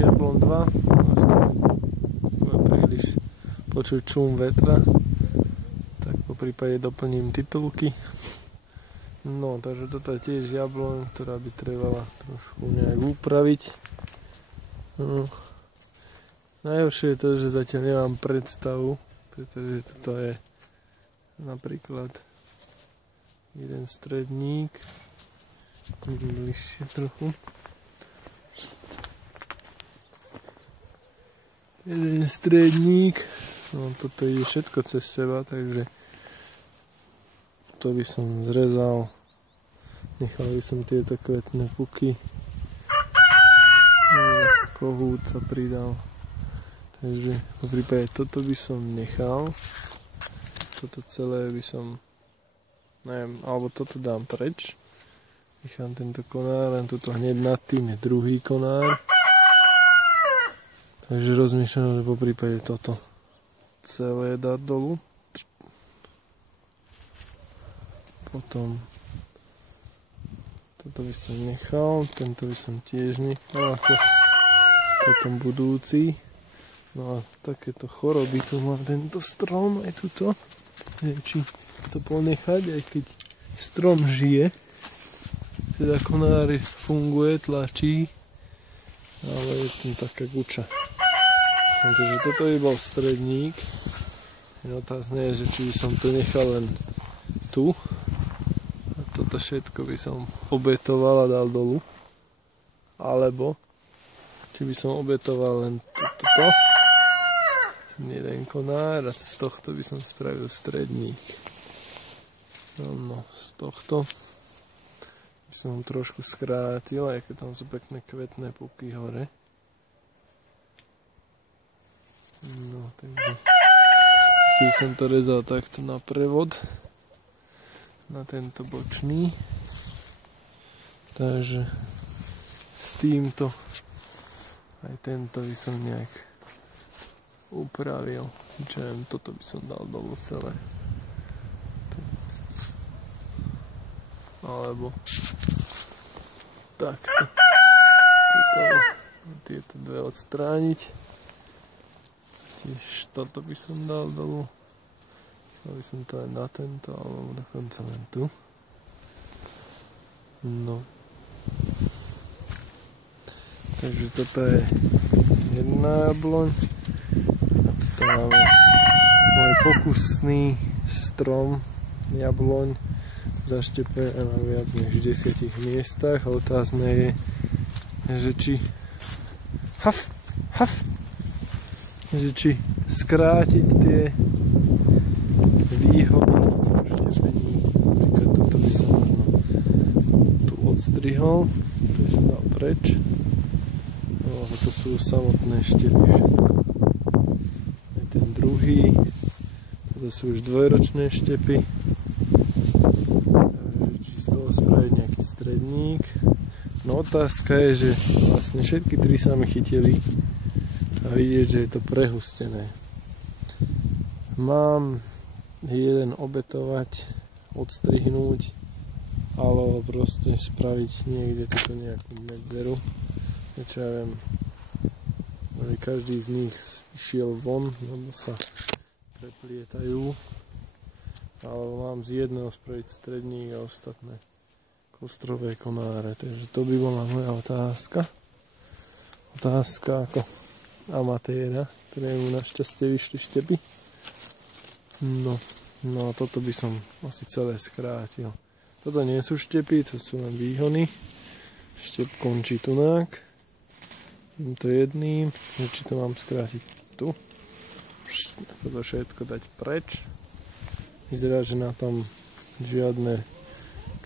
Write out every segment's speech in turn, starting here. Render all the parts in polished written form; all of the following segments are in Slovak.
ďalší jablon 2. Možno príliš počuť šum vetra, tak po prípade doplním titulky. No, takže toto je tiež jabloň, ktorá by trebala trošku nejak upraviť. No. Najhoršie je to, že zatiaľ nemám predstavu, pretože toto je napríklad jeden stredník, bližšie trochu. Jeden stredník, no toto ide všetko cez seba, takže to by som zrezal, nechal by som tieto kvetné puky, kohút sa pridal, takže v prípade toto by som nechal, toto celé by som, neviem, alebo toto dám preč, nechám tento konár, len tuto hneď nad tým je druhý konár. Takže rozmýšľam, že po prípade toto celé dať dolu. Potom toto by som nechal, tento by som tiež nechal, ako potom budúci. No a takéto choroby tu má tento strom aj tuto. Neviem, či to ponechať, aj keď strom žije. Teda konár funguje, tlačí, ale je tam taká guča. Takže toto je bol stredník. Otázne je, že či by som to nechal len tu. A toto všetko by som obetoval a dal dolu. Alebo či by som obetoval len toto. Jeden konár a z tohto by som spravil stredník. No, z tohto by som ho trošku skrátil, aj keď tam sú pekné kvetné puky hore. No, takže si som to rezal takto na prevod, na tento bočný. Takže s týmto aj tento by som nejak upravil. Čo viem, toto by som dal dolu celé. Alebo takto. Tieto dve odstrániť. Tiež toto by som dal dolu. Dal by som to aj na tento, alebo dokonca len tu. No. Takže toto je jedna jabloň. A toto máme môj pokusný strom jabloň. Zaštepené na viac než 10 miestach. Otázne je, že či že či skrátiť tie výhody štepení. Napríklad toto by som možno tu odstrihol, to by som dal preč. No, to sú samotné štepy všetko. Aj ten druhý, to sú už dvojročné štepy. Takže či z toho spraviť nejaký stredník. No otázka je, že vlastne všetky tri sa mi chytili. A vidieť, že je to prehustené. Mám jeden obetovať, odstrihnúť, alebo proste spraviť niekde túto nejakú medzeru. Čo ja viem, aby každý z nich išiel von, lebo sa preplietajú. Alebo mám z jedného spraviť stredník a ostatné kostrové konáre. Takže to by bola moja otázka. Otázka ako amatéra, ktorému našťastie vyšli štepy. No a toto by som asi celé skrátil. Toto nie sú štepy, to sú len výhony. Štep končí tunák. Týmto jedným, či to mám skrátiť tu. Toto všetko dať preč. Vyzerá, že na tom žiadne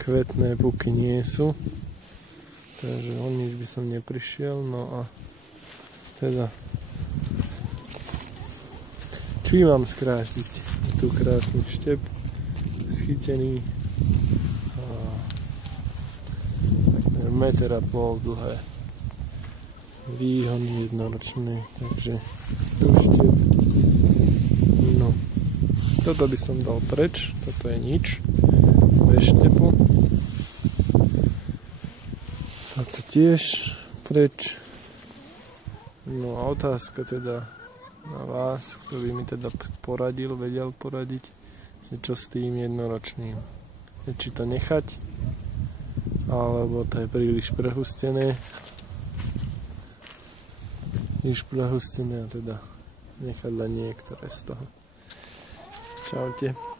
kvetné puky nie sú. Takže o nič by som neprišiel. No a teda či mám skrátiť? Je tu krásny štep schytený a meter a pol dlhé výhony jednoročné, takže tu štep. No, toto by som dal preč, toto je nič, bez štepu. Toto tiež preč. No a otázka teda na vás, kto by mi teda vedel poradiť, že čo s tým jednoročným. Či to nechať, alebo to je príliš prehustené. A teda nechať len niektoré z toho. Čaute.